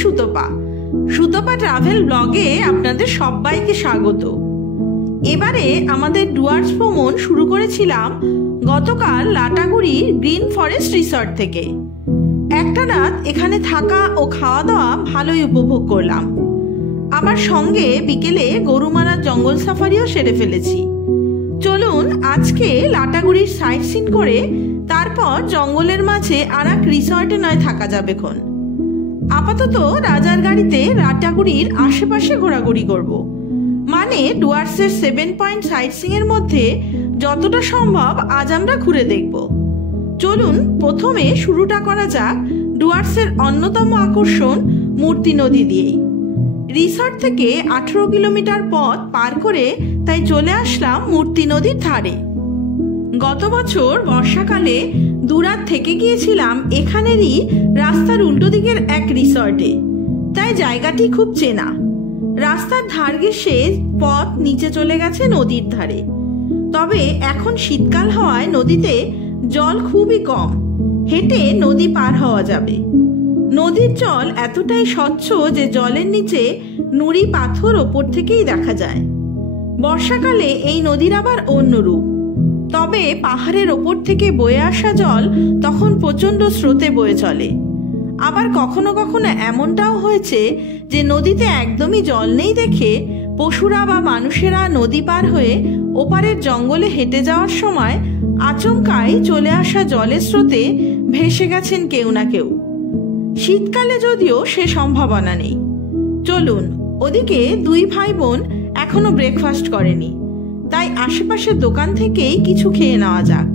Sutapa. Sutapa travel ব্লগে আপনাদের সবাইকে স্বাগত। এবারে আমাদের ডুয়ার্স ভ্রমণ শুরু করেছিলাম গতকাল লাটাগুড়ির গ্রিন ফরেস্ট রিসর্ট থেকে। একটা রাত এখানে থাকা ও খাওয়া দাওয়া ভালোই উপভোগ করলাম। আবার সঙ্গে বিকেলে গরুমারার জঙ্গল সাফারিও সেরে ফেলেছি। চলুন আজকে লাটাগুড়ির সাইট সিন করে তারপর জঙ্গলের মাঝে আর এক রিসর্টে নয় থাকা যাবেক্ষণ। আপাতত রাজার গাড়িতে লাটাগুড়ির আশেপাশে ঘোরাঘুরি করব, মানে ডুয়ার্সের 7 পয়েন্ট সাইট সিং এর মধ্যে যতটা সম্ভব আজ আমরা ঘুরে দেখব। চলুন প্রথমে শুরুটা করা যাক ডুয়ার্সের অন্যতম আকর্ষণ মূর্তি নদী দিয়েই। রিসর্ট থেকে 18 কিলোমিটার পথ পার করে তাই চলে আসলাম মূর্তি নদীর ধারে। গত বছর বর্ষাকালে দুরাত থেকে গিয়েছিলাম এখানেরই রাস্তার উল্টো দিকের এক রিসর্টে, তাই জায়গাটি খুব চেনা। রাস্তার ধার ঘেঁষে পথ নিচে চলে গেছে নদীর ধারে। তবে এখন শীতকাল হওয়ায় নদীতে জল খুবই কম, হেঁটে নদী পার হওয়া যাবে। নদীর জল এতটাই স্বচ্ছ যে জলের নিচে নুড়ি পাথর ওপর থেকেই দেখা যায়। বর্ষাকালে এই নদীর আবার অন্য রূপ। তবে পাহাড়ের ওপর থেকে বয়ে আসা জল তখন প্রচণ্ড স্রোতে বয়ে চলে। আবার কখনো কখনো এমনটাও হয়েছে যে নদীতে একদমই জল নেই দেখে পশুরা বা মানুষেরা নদী পার হয়ে ওপারের জঙ্গলে হেঁটে যাওয়ার সময় আচমকাই চলে আসা জলের স্রোতে ভেসে গেছেন কেউ না কেউ। শীতকালে যদিও সে সম্ভাবনা নেই। চলুন, ওদিকে দুই ভাই বোন এখনো ব্রেকফাস্ট করেনি, তাই আশেপাশের দোকান থেকেই কিছু খেয়ে নেওয়া যাক।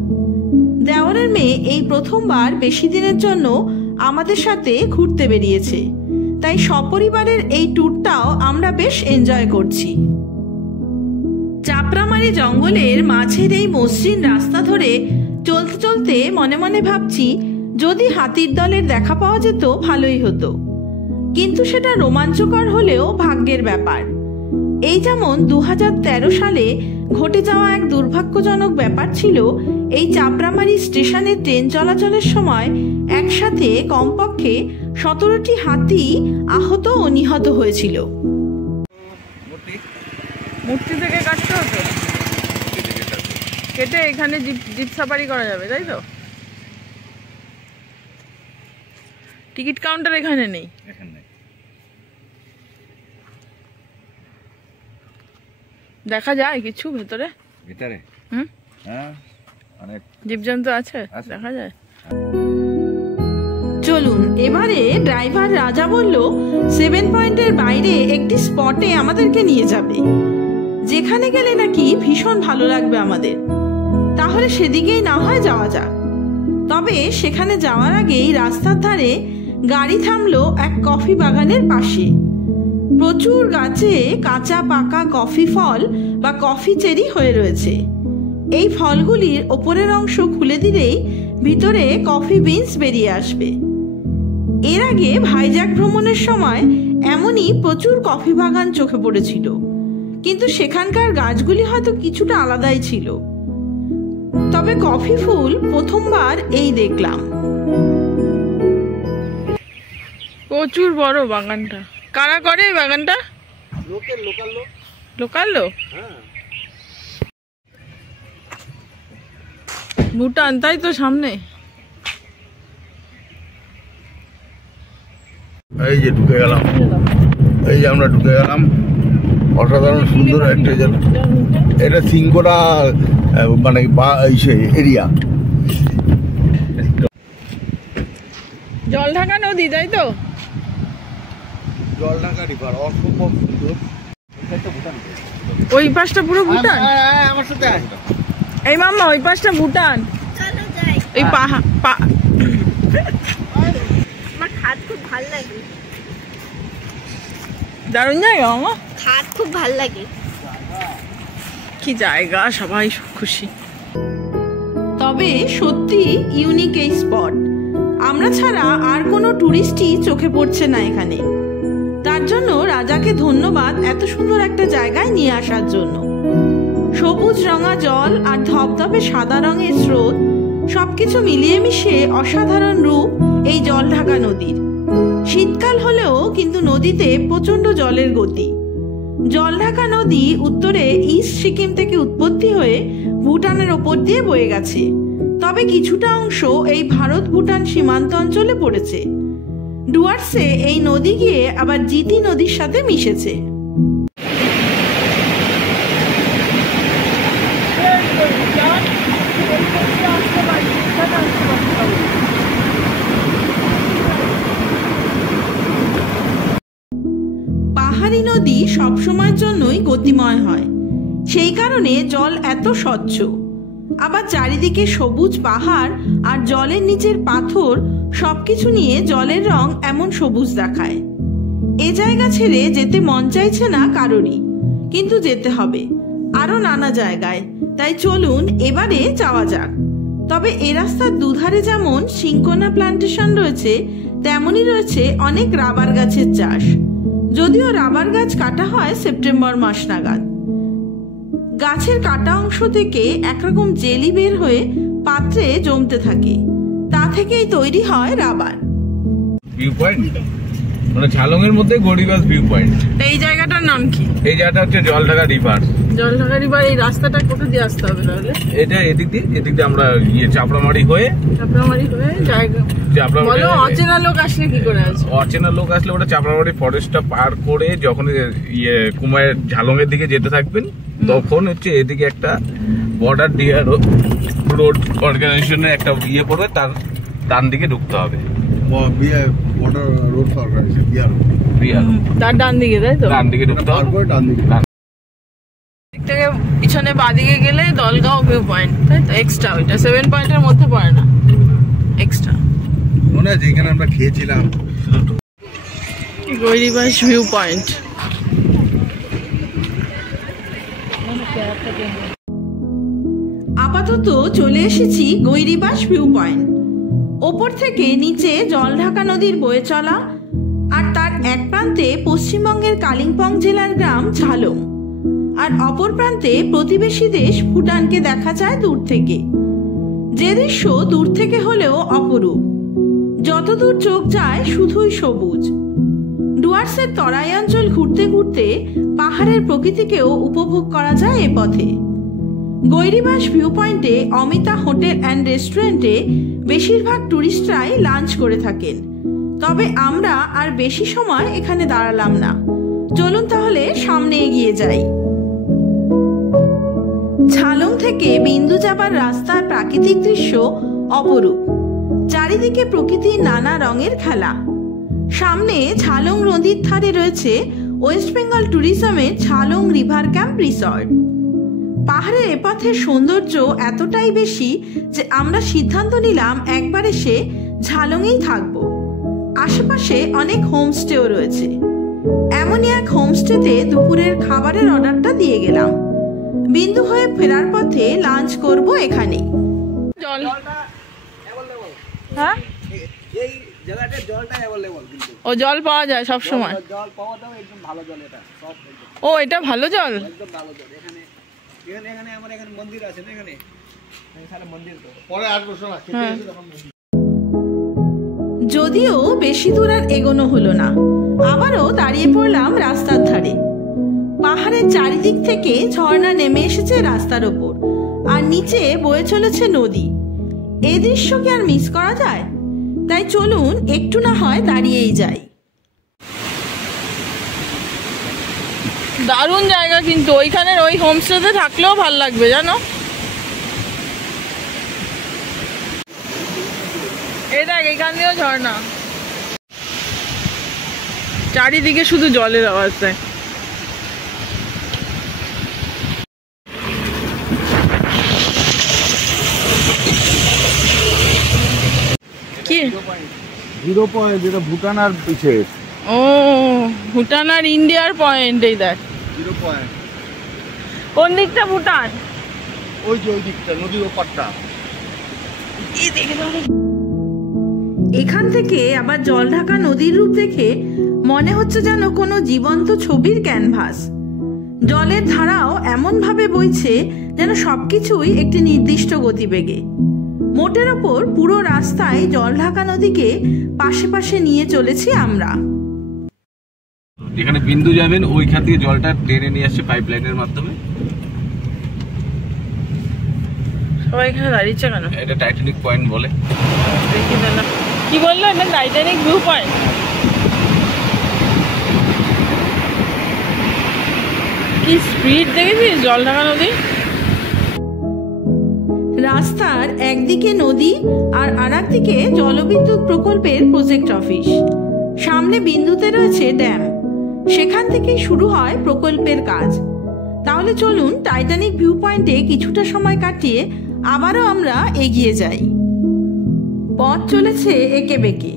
দেওয়ারের মেয়ে এই প্রথমবার বেশি দিনের জন্য আমাদের সাথে ঘুরতে বেরিয়েছে, তাই সপরিবারের এই ট্যুরটাও আমরা বেশ এনজয় করছি। চাপড়ামারি জঙ্গলের মাঝের এই মসৃণ রাস্তা ধরে চলতে চলতে মনে মনে ভাবছি যদি হাতির দলের দেখা পাওয়া যেত ভালোই হতো, কিন্তু সেটা রোমাঞ্চকর হলেও ভাগ্যের ব্যাপার। এই যেমন 2013 সালে ঘটে যাওয়া এক দুর্ভাগ্যজনক ব্যাপার ছিল, এই চাপড়ামারি স্টেশনে ট্রেন চলাচলের সময় একসাথে কমপক্ষে 17টি হাতি আহত ও নিহত হয়েছিল। মূর্তি থেকে কাটতে হতো, কেটে এখানে জিপ সাফারি করা যাবে, তাই তো? টিকিট কাউন্টার এখানে নেই। দেখা যায় কিছু ভেতরে? হ্যাঁ, অনেক জীবজন্তু আছে, দেখা যায়। চলুন, এবারে ড্রাইভার রাজা বলল 7 পয়েন্টের বাইরে একটি স্পটে আমাদেরকে নিয়ে যাবে, যেখানে গেলে নাকি ভীষণ ভালো লাগবে আমাদের। তাহলে সেদিকেই না হয় যাওয়া যাক। তবে সেখানে যাওয়ার আগেই রাস্তার ধারে গাড়ি থামলো এক কফি বাগানের পাশে। প্রচুর গাছে কাঁচা পাকা কফি ফল বা কফি চেরি হয়ে রয়েছে। এই ফলগুলির ওপরের অংশ খুলে দিলেই ভিতরে কফি বিনস বেরিয়ে আসবে। এর আগে ভাইজ্যাক ভ্রমণের সময় এমনই প্রচুর কফি বাগান চোখে পড়েছিল, কিন্তু সেখানকার গাছগুলি হয়তো কিছুটা আলাদাই ছিল। তবে কফি ফুল প্রথমবার এই দেখলাম। প্রচুর বড় বাগানটা। কারা করে এই বাগানটা? লোকাল লোক। ভুটান, তাই তো সামনে। এই যে ঢুকে গেলাম, এই যে আমরা ঢুকে গেলাম। অসাধারণ সুন্দর একটা জায়গা এটা, সিংকোটা মানে এরিয়া। জলঢাকা নদী, তাই তো? জলঢাকা রিভার অসম্ভব সুন্দর। ওই পাশটা পুরো ভুটান। আমার সাথে এই মামা, ওই পাশটা ভুটান। এই পাহাড় আমার খাট খুব ভালো লাগে। দারুণ জায়গা মামা, খাট খুব ভালো লাগে। কি জায়গা, সবাই খুশি। তবে সত্যি ইউনিক এই স্পট। আমরা ছাড়া আর কোনো টুরিস্টই চোখে পড়ছে না এখানে। তার জন্য রাজাকে ধন্যবাদ এত সুন্দর একটা জায়গায় নিয়ে আসার জন্য। সবুজ রঙা জল আর ধবধবে সাদা রঙের স্রোত সবকিছু মিলিয়ে মিশিয়ে অসাধারণ রূপ এই জলঢাকা নদীর। শীতকাল হলেও কিন্তু নদীতে প্রচন্ড জলের গতি। জলঢাকা নদী উত্তরে ইস্ট সিকিম থেকে উৎপত্তি হয়ে ভুটানের ওপর দিয়ে বয়ে গেছে, তবে কিছুটা অংশ এই ভারত ভুটান সীমান্ত অঞ্চলে পড়েছে। ডুয়ার্সে এই নদী গিয়ে আবার জিতি নদীর সাথে মিশেছে। পাহাড়ি নদী সবসময়ের জন্যই গতিময় হয়, সেই কারণে জল এত স্বচ্ছ। আবার চারিদিকে সবুজ পাহাড় আর জলের নিচের পাথর সবকিছু নিয়ে জলের রং এমন সবুজ দেখায়। এ জায়গা ছেড়ে যেতে মন চাইছে না কারোরই, কিন্তু যেতে হবে আরো নানা জায়গায়। তাই চলুন এবারে যাওয়া যাক। তবে এ রাস্তার দুধারে যেমন সিঙ্কোনা প্লান্টেশন রয়েছে, তেমনই রয়েছে অনেক রাবার গাছের চাষ। যদিও রাবার গাছ কাটা হয় সেপ্টেম্বর মাস নাগাদ। গাছের কাটা অংশ থেকে একরকম জেলি বের হয়ে পাত্রে জমতে থাকে, তা থেকেই তৈরি হয় রাবার। ভিউ পয়েন্ট মানে ঝালং এর মধ্যে গড়িবাস ভিউ পয়েন্ট। এই জায়গাটার নাম কি? এই জায়গাটা হচ্ছে জলঢাকা রিভার। জলঢাকা রিভার। এই রাস্তাটা কোথা দিয়ে আসতে হবে তাহলে? এটা এদিক দিয়ে আমরা চাপড়ামারি হয়ে জায়গা বলো। অচেনা লোক আসলে কি করে আছে? অচেনা লোক আসলে ওটা চাপড়ামারি ফরেস্টটা পার করে যখন কুমায়ের ঝালং এর দিকে যেতে থাকবেন, তখন হচ্ছে এদিকে একটা বর্ডার ডিয়ার রোড অর্গানাইজেশনের একটা পড়বে, তার ডান দিকে ঢুকতে হবে। তার ডান দিকে, তাই তো? ডান দিকে ঢুকতে হবে। থেকে পিছনে বাদিকে গেলে দলগাঁও ভিউ পয়েন্ট, তাই তো? এক্সট্রা ওইটা 7 পয়েন্টের মধ্যে পড়ে না, এক্সট্রা। মনে আছে যেখানে আমরা খেয়েছিলাম গৌরীবাস ভিউ পয়েন্ট। আপাতত চলে এসেছি গৌরীবাস ভিউ পয়েন্ট। ওপর থেকে নিচে জলঢাকা নদীর বয়ে চলা, আর তার এক প্রান্তে পশ্চিমবঙ্গের কালিম্পং জেলার গ্রাম ঝালং, আর অপর প্রান্তে প্রতিবেশী দেশ ভুটানকে দেখা যায় দূর থেকে। যে দৃশ্য দূর থেকে হলেও অপরূপ। যতদূর চোখ যায় শুধুই সবুজ। ডুয়ার্সের তরাই অঞ্চল ঘুরতে ঘুরতে পাহাড়ের প্রকৃতিকেও উপভোগ করা যায় এ পথে। গৌরীবাস ভিউ পয়েন্টে অমিতা হোটেল অ্যান্ড রেস্টুরেন্টে বেশিরভাগ টুরিস্টরাই লাঞ্চ করে থাকেন, তবে আমরা আর বেশি সময় এখানে দাঁড়ালাম না। চলুন তাহলে সামনে এগিয়ে যাই। ঝালং থেকে বিন্দু যাবার রাস্তার প্রাকৃতিক দৃশ্য অপরূপ। চারিদিকে প্রকৃতির নানা রঙের খেলা। সামনে ঝালং নদীর ধারে রয়েছে ওয়েস্ট বেঙ্গল ট্যুরিজমের ঝালং রিভার ক্যাম্প রিসর্ট। পাহাড়ের এপথের সৌন্দর্য এতটাই বেশি যে আমরা সিদ্ধান্ত নিলাম একবার এসে ঝালংয়েই থাকব। আশেপাশে অনেক হোমস্টেও রয়েছে। এমনই এক হোমস্টেতে দুপুরের খাবারের অর্ডারটা দিয়ে গেলাম। বিন্দু হয়ে ফেরার পথে লাঞ্চ করব এখানেই। হ্যাঁ, এই জায়গাটায় জলটা অ্যাভেলেবল, কিন্তু ও জল পাওয়া যায় সব সময়? জল পাওয়া দাও একদম ভালো জল, এটা সব ও এটা ভালো জল, একদম ভালো জল। এখানে এখানে আমার এখানে মন্দির আছে না, এখানে সারা মন্দির তো পরে আসবো। শোনা যদিও বেশি দূর আর এগোনো হলো না, আবারও দাঁড়িয়ে পড়লাম রাস্তার ধারে। পাহাড়ের চারিদিক থেকে ঝর্ণা নেমে এসেছে রাস্তার ওপর, আর নিচে বয়ে চলেছে নদী। এই দৃশ্য কি আর মিস করা যায়? তাই চলুন একটু না হয় দাঁড়িয়েই যাই। দারুণ জায়গা, কিন্তু ওইখানের ওই হোমস্টেতে থাকলেও ভাল লাগবে জানো। এই দেখ, এখান দিয়েও ঝর্ণা, চারিদিকে শুধু জলের আওয়াজ দেয়। কি 0 পয়েন্ট, যেটা ভুটান আর পিছে। ও ভুটান আর ইন্ডিয়ার পয়েন্ট। এই দেখ 0 পয়েন্ট। কোন দিকটা ভুটান? ওই যে ওই দিকটা, নদীর ওপারটা। এখান থেকে আবার জলঢাকা নদীর রূপ দেখে মনে হচ্ছে যেন কোনো জীবন্ত ছবির ক্যানভাস। জলের ধারাও এমন ভাবে বইছে যেন সবকিছুই একটি নির্দিষ্ট গতিবেগে। মোটের ওপর পুরো রাস্তায় জলঢাকা নদীকে পাশে পাশে নিয়ে চলেছি আমরা। যেখানে বিন্দু যাবেন ওইখান থেকে জলটা টেনে নিয়ে আসছে পাইপ লাইনের মাধ্যমে। সবাই এখানে দাঁড়িয়েছে কেন? এটা টাইটানিক পয়েন্ট বলে। কি বললো? এটা টাইটানিক ভিউ পয়েন্ট। কি স্পিড দেখেছিস জলঢাকা নদী? রাস্তার একদিকে নদী আর আরেকদিকে জলবিদ্যুৎ প্রকল্পের প্রজেক্ট অফিস। সামনে বিন্দুতে রয়েছে ড্যাম, সেখান থেকেই শুরু হয় প্রকল্পের কাজ। তাহলে চলুন টাইটানিক ভিউ পয়েন্টে কিছুটা সময় কাটিয়ে আবারও আমরা এগিয়ে যাই। পথ চলেছে এঁকে বেঁকে,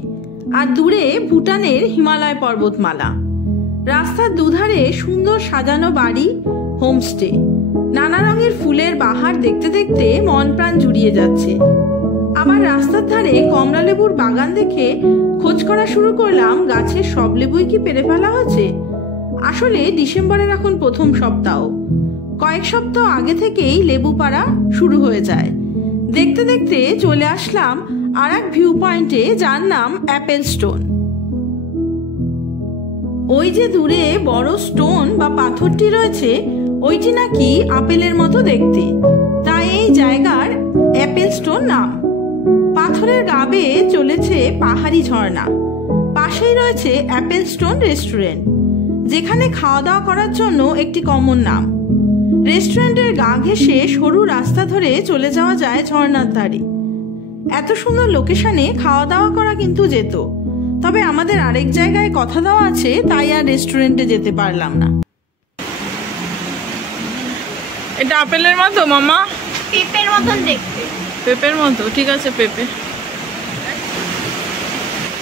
আর দূরে ভুটানের হিমালয় পর্বতমালা। রাস্তার দুধারে সুন্দর সাজানো বাড়ি, হোমস্টে, নানা রঙের ফুলের বাহার দেখতে দেখতে মন প্রাণ জুড়িয়ে যাচ্ছে। আবার রাস্তার ধারে কমলা লেবুর বাগান দেখে খোঁজ করা শুরু করলাম গাছের সব লেবুই কি পেরে ফেলা হচ্ছে। আসলে ডিসেম্বরের এখন প্রথম সপ্তাহ, কয়েক সপ্তাহ আগে থেকেই লেবু পাড়া শুরু হয়ে যায়। দেখতে দেখতে চলে আসলাম আর এক ভিউ পয়েন্টে, যার নাম অ্যাপেল স্টোন। ওই যে দূরে বড় স্টোন বা পাথরটি রয়েছে, ওইটি নাকি আপেলের মতো দেখতে, তাই এই জায়গার অ্যাপেল স্টোন নাম। পাথরের গা বেয়ে চলেছে পাহাড়ি ঝর্ণা। পাশেই রয়েছে অ্যাপেল স্টোন রেস্টুরেন্ট, যেখানে খাওয়া দাওয়া করার জন্য একটি কমন নাম। রেস্টুরেন্টের গা ঘেঁষে সরু রাস্তা ধরে চলে যাওয়া যায় ঝর্ণার ধারে। এত সুন্দর লোকেশনে খাওয়া দাওয়া করা কিন্তু যেত, তবে আমাদের আরেক জায়গায় কথা দেওয়া আছে, তাই আর রেস্টুরেন্টে যেতে পারলাম না। এটা আপেলের মতো মামা? পেঁপের মতন দেখতে। পেঁপের মতো? ঠিক আছে, পেঁপে।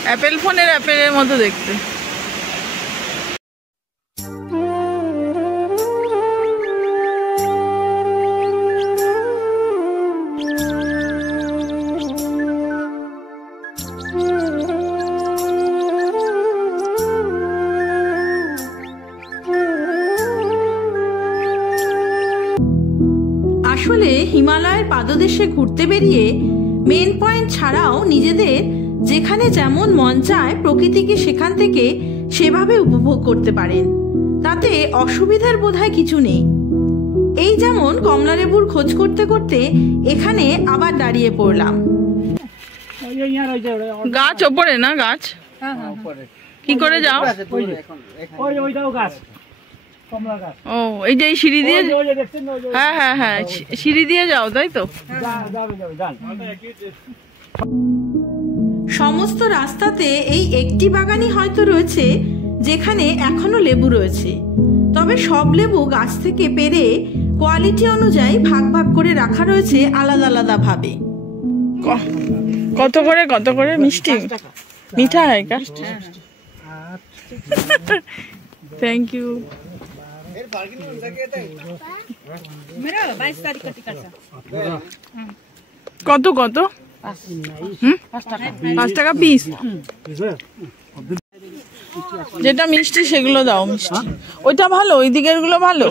অ্যাপেল ফোনের অ্যাপেলের মতো দেখতে। আসলে হিমালয়ের পাদদেশে ঘুরতে বেরিয়ে মেন পয়েন্ট ছাড়াও নিজেদের যেখানে যেমন মন চায় প্রকৃতিকে সেখান থেকে সেভাবে উপভোগ করতে পারেন, তাতে অসুবিধার বোধহয় কিছু নেই। এই যেমন কমলালেবুর খোঁজ করতে করতে এখানে আবার দাঁড়িয়ে পড়লাম। গাছ ওপরে না? গাছ কি করে যাও? ও, এই যে সিঁড়ি দিয়ে? হ্যাঁ হ্যাঁ হ্যাঁ, সিঁড়ি দিয়ে যাও, তাই তো? সমস্ত রাস্তাতে এই একটি বাগানই হয়তো রয়েছে যেখানে এখনো লেবু রয়েছে, তবে সব লেবু গাছ থেকে পেরে কোয়ালিটি অনুযায়ী ভাগ ভাগ করে রাখা রয়েছে আলাদা আলাদা ভাবে। কত করে কত করে মিষ্টি? মিঠা হয় কা? Thank you. কত কত? 5 টাকা পিস। যেটা মিষ্টি সেগুলো দাও। মিষ্টি ওইটা ভালো, ওই দিকের গুলো ভালো।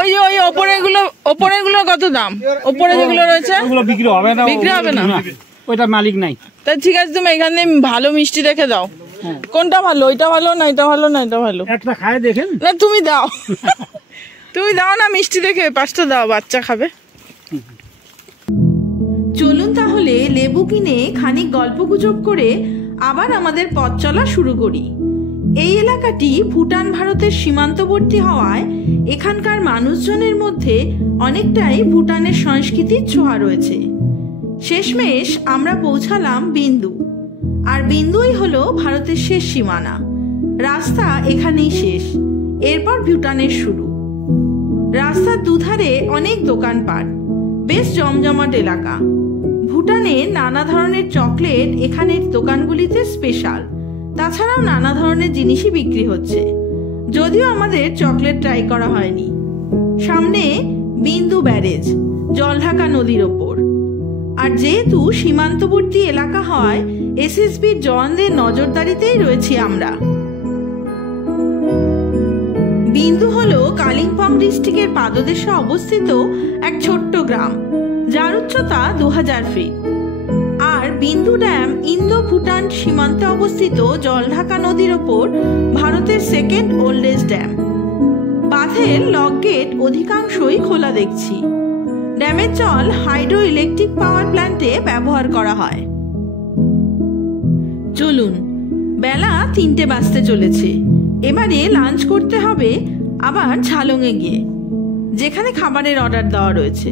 ওই ওপরের গুলো কত দাম? ওপরে যেগুলো রয়েছে বিক্রি হবে না? ওইটা মালিক নাই। তা ঠিক আছে, তুমি এখানে ভালো মিষ্টি দেখে দাও। কোনটা ভালো? ওইটা ভালো না এটা ভালো না এটা ভালো? একটা খায় দেখেন না, তুমি দাও। তুমি দাও না মিষ্টি দেখে, 5টা দাও, বাচ্চা খাবে। চলুন তাহলে লেবু কিনে খানিক গল্পগুজব করে আবার আমাদের পথ চলা শুরু করি। এই এলাকাটি ভুটান ভারতের সীমান্তবর্তী হওয়ায় এখানকার মানুষজনের মধ্যে অনেকটাই ভুটানের সংস্কৃতির ছোঁয়া রয়েছে। শেষমেশ আমরা পৌঁছালাম বিন্দু, আর বিন্দুই হলো ভারতের শেষ সীমানা। রাস্তা এখানেই শেষ, এরপর ভুটানের শুরু। রাস্তার দুধারে অনেক দোকানপাট, বেশ জমজমাট এলাকা। ভুটানের নানা ধরনের চকলেট এখানের দোকানগুলিতে স্পেশাল। তাছাড়াও নানা ধরনের জিনিসই বিক্রি হচ্ছে, যদিও আমাদের চকলেট ট্রাই করা হয়নি। সামনে বিন্দু ব্যারেজ, জলঢাকা নদীর ওপর। আর যেহেতু সীমান্তবর্তী এলাকা হয়, এসএসবির জওয়ানদের নজরদারিতেই রয়েছি আমরা। কালিম্পং ডিস্ট্রিক্টের পাদদেশে অবস্থিত এক ছোট্ট গ্রাম, যার উচ্চতা 2000 ফিট। আর বিন্দু ড্যাম ইন্দো ভুটান সীমান্তে অবস্থিত জলঢাকা নদীর ওপর ভারতের সেকেন্ড ওল্ডেস্ট ড্যাম। বাঁধের লক গেট অধিকাংশই খোলা দেখছি। ড্যামের জল হাইড্রো ইলেকট্রিক পাওয়ার প্ল্যান্টে ব্যবহার করা হয়। চলুন, বেলা 3টে বাজতে চলেছে। এবারে লাঞ্চ করতে হবে আবার ঝালংয়ে গিয়ে, যেখানে খাবারের অর্ডার দেওয়া রয়েছে।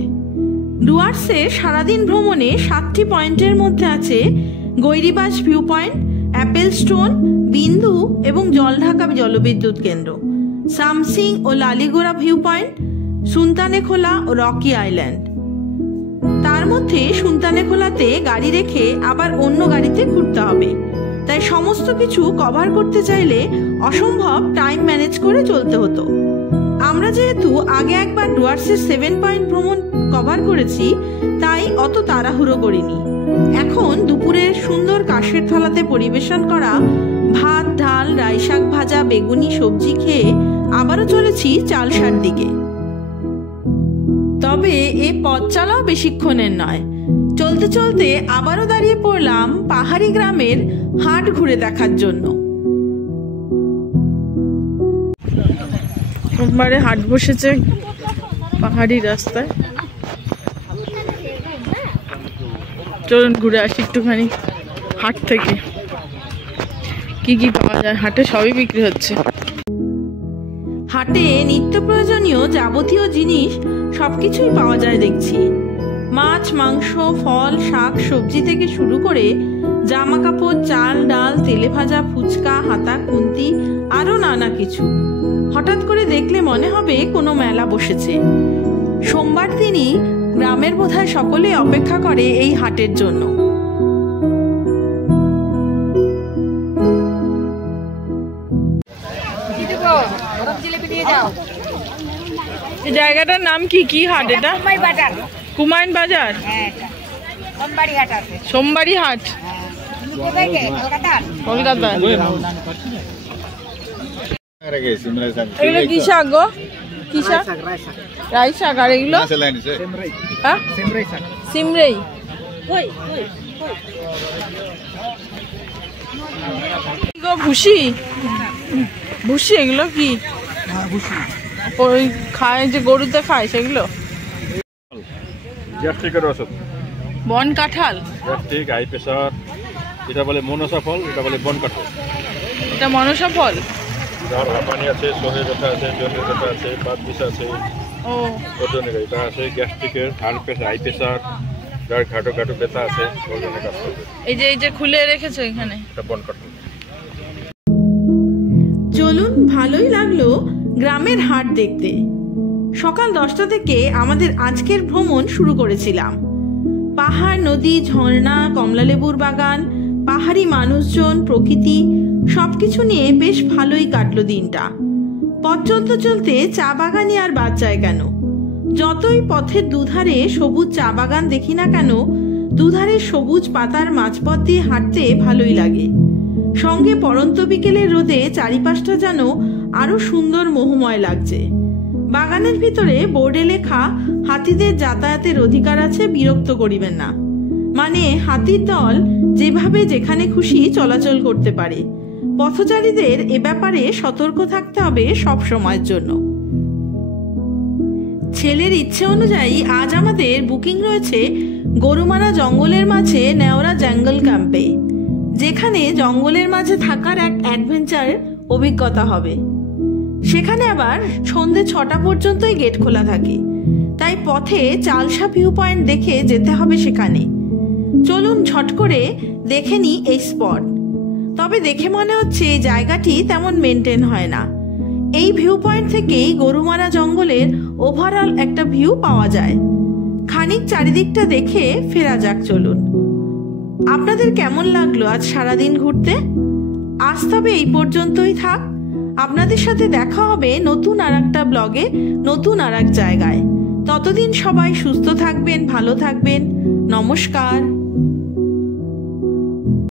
ডুয়ার্সের সারাদিন ভ্রমণে 7টি পয়েন্টের মধ্যে আছে গৈরিবাস ভিউ পয়েন্ট, অ্যাপেল স্টোন, বিন্দু এবং জলঢাকা জলবিদ্যুৎ কেন্দ্র, সামসিং ও লালিগোড়া ভিউ পয়েন্ট, সুলতানেখোলা ও রকি আইল্যান্ড। তার মধ্যে সুলতানেখোলাতে গাড়ি রেখে আবার অন্য গাড়িতে ঘুরতে হবে, তাই সমস্ত কিছু কভার করতে চাইলে অসম্ভব টাইম ম্যানেজ করে চলতে হতো। আমরা যেহেতু আগে একবার ডুয়ার্সের 7 পয়েন্ট ভ্রমণ কভার করেছি, তাই অত তাড়াহুড়ো করিনি। এখন দুপুরের সুন্দর কাঠের থালাতে পরিবেশন করা ভাত, ডাল, রাই শাক ভাজা, বেগুনি সবজি খেয়ে আবারও চলেছি চালসার দিকে। তবে এ পথ চলাও বেশিক্ষণের নয়। চলতে চলতে আবারও দাঁড়িয়ে পড়লাম পাহাড়ি গ্রামের হাট ঘুরে দেখার জন্য। সোমবারে হাট বসেছে পাহাড়ি রাস্তায়। চলুন ঘুরে আসি একটুখানি হাট থেকে। কি কি পাওয়া যায় হাটে? সবই বিক্রি হচ্ছে। হাটে নিত্য প্রয়োজনীয় যাবতীয় জিনিস সবকিছুই পাওয়া যায় দেখছি। মাছ, মাংস, ফল, শাক, সবজি থেকে শুরু করে জামা কাপড়, চাল, ডাল, তেলে ভাজা, ফুচকা, হাতা, খুন্তি, আরো নানা কিছু। হঠাৎ করে দেখলে মনে হবে কোনো মেলা বসেছে। সোমবার দিনই গ্রামের বোধহয় সকলে অপেক্ষা করে এই হাটের জন্য। এই জায়গাটার নাম কি? কি হাট এটা? কুমাইন বাজার, সোমবাড়ি হাট, কলকাতা। এগুলো কি শাক গো? কি শাক? রাই শাক। আর এগুলো সিমরাই। ভুসি ভুসি এগুলো কি? ওই খায় যে গরুতে খায় সেগুলো? গ্যাস্ট্রিকের ওষুধ। বন কাঁঠাল, গ্যাস্ট্রিক, হাই প্রেসার, এটা বলে মনসা ফল, এটা বলে বন কাঁঠাল। এটা মনসা ফল। যার হাঁপানি আছে, শরীর ব্যথা আছে, জলের ব্যথা আছে, বাত বিষা আছে, ও ওজনের এটা আছে গ্যাস্ট্রিকের, হাই প্রেসার, হাই প্রেসার, যার ঘাটো ঘাটো ব্যথা আছে, ওজনের কাজ করবে। এই যে খুলে রেখেছে এখানে, এটা বন কাঁঠাল। চলুন, ভালোই লাগলো গ্রামের হাট দেখতে। সকাল 10টা থেকে আমাদের আজকের ভ্রমণ শুরু করেছিলাম। পাহাড়, নদী, ঝর্ণা, কমলালেবুর বাগান, পাহাড়ি মানুষজন, প্রকৃতি সবকিছু নিয়ে বেশ ভালোই কাটলো দিনটা। পথ চলতে চলতে চা বাগানই আর বাদ যায় কেন? যতই পথের দুধারে সবুজ চা বাগান দেখি না কেন, দুধারে সবুজ পাতার মাঝপথ দিয়ে হাঁটতে ভালোই লাগে। সঙ্গে পড়ন্ত বিকেলের রোদে চারিপাশটা যেন আরো সুন্দর মোহময় লাগছে। বাগানের ভিতরে বোর্ডে লেখা হাতিদের যাতায়াতের অধিকার আছে, বিরক্ত করিবেন না। মানে হাতির দল যেভাবে যেখানে খুশি চলাচল করতে পারে। পথচারীদের এ ব্যাপারে সতর্ক থাকতে হবে সব সময়ের জন্য। ছেলের ইচ্ছে অনুযায়ী আজ আমাদের বুকিং রয়েছে গরুমারা জঙ্গলের মাঝে নেওরা জঙ্গল ক্যাম্পে, যেখানে জঙ্গলের মাঝে থাকার এক অ্যাডভেঞ্চার অভিজ্ঞতা হবে। সেখানে আবার সন্ধ্যে 6টা পর্যন্তই গেট খোলা থাকে, তাই পথে চালসা ভিউ পয়েন্ট দেখে যেতে হবে সেখানে। চলুন ঝট করে দেখে নিই এই স্পট। তবে দেখে মনে হচ্ছে এই জায়গাটি তেমন মেনটেন হয় না। এই ভিউ পয়েন্ট থেকেই গরুমারা জঙ্গলের ওভারঅল একটা ভিউ পাওয়া যায়। খানিক চারিদিকটা দেখে ফেরা যাক। চলুন। আপনাদের কেমন লাগলো আজ সারাদিন ঘুরতে? আজ তবে এই পর্যন্তই থাক। আপনাদের সাথে দেখা হবে নতুন আর একটা ব্লগে, নতুন আর এক জায়গায়। ততদিন সবাই সুস্থ থাকবেন, ভালো থাকবেন। নমস্কার।